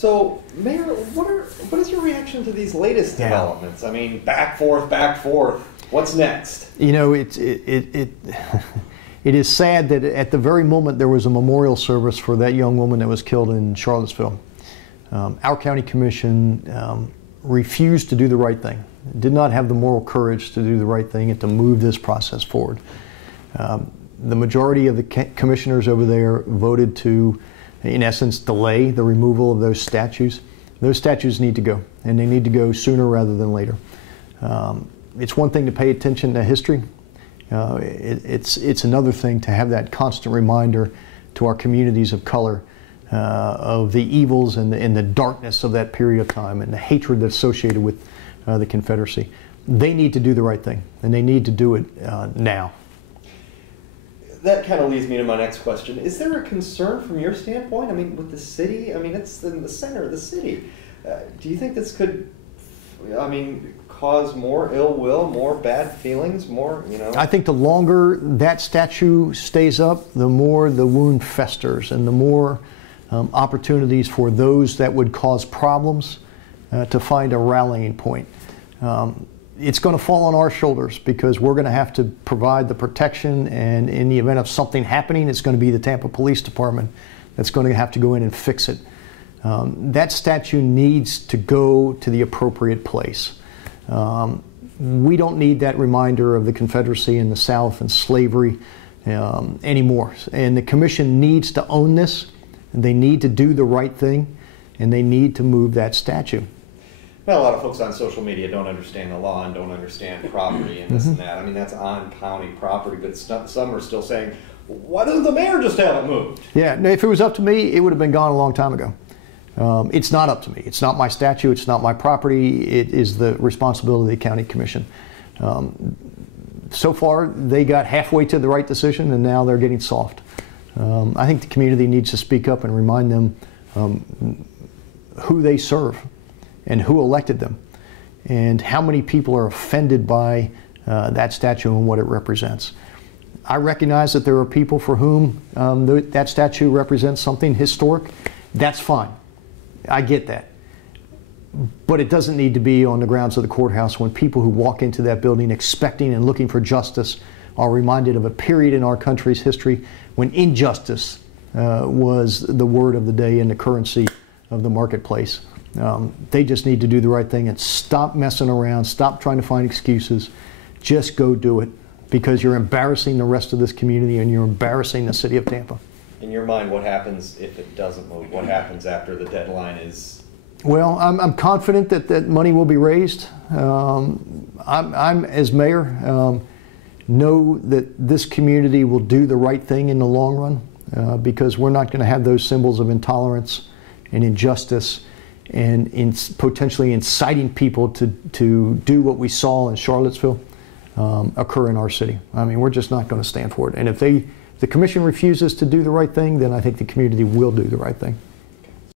So, Mayor, what is your reaction to these latest developments? I mean, back forth. What's next? You know, it is sad that at the very moment there was a memorial service for that young woman that was killed in Charlottesville, our county commission refused to do the right thing, did not have the moral courage to do the right thing and to move this process forward. The majority of the commissioners over there voted to, in essence, delay the removal of those statues. Those statues need to go, and they need to go sooner rather than later. It's one thing to pay attention to history. It's another thing to have that constant reminder to our communities of color of the evils and the darkness of that period of time and the hatred that's associated with the Confederacy. They need to do the right thing, and they need to do it now. That kind of leads me to my next question. Is there a concern from your standpoint? I mean, with the city, I mean, it's in the center of the city. Do you think this could, I mean, cause more ill will, more bad feelings, more, you know? I think the longer that statue stays up, the more the wound festers and the more opportunities for those that would cause problems to find a rallying point. It's going to fall on our shoulders because we're going to have to provide the protection, and in the event of something happening, it's going to be the Tampa Police Department that's going to have to go in and fix it. That statue needs to go to the appropriate place. We don't need that reminder of the Confederacy and the South and slavery anymore. And the Commission needs to own this, and they need to do the right thing, and they need to move that statue. Well, a lot of folks on social media don't understand the law and don't understand property and this and that. I mean, that's on county property, but some are still saying, why doesn't the mayor just have it moved? Yeah, no, if it was up to me, it would have been gone a long time ago. It's not up to me. It's not my statue. It's not my property. It is the responsibility of the county commission. So far, they got halfway to the right decision, and now they're getting soft. I think the community needs to speak up and remind them who they serve and who elected them and how many people are offended by that statue and what it represents. I recognize that there are people for whom that statue represents something historic. That's fine. I get that. But it doesn't need to be on the grounds of the courthouse when people who walk into that building expecting and looking for justice are reminded of a period in our country's history when injustice was the word of the day and the currency of the marketplace. They just need to do the right thing and stop messing around, stop trying to find excuses. Just go do it, because you're embarrassing the rest of this community and you're embarrassing the city of Tampa. In your mind, what happens if it doesn't move? What happens after the deadline is? Well, I'm confident that that money will be raised. I'm as mayor, know that this community will do the right thing in the long run, because we're not going to have those symbols of intolerance and injustice and potentially inciting people to do what we saw in Charlottesville occur in our city. I mean, we're just not going to stand for it. And if the commission refuses to do the right thing, then I think the community will do the right thing.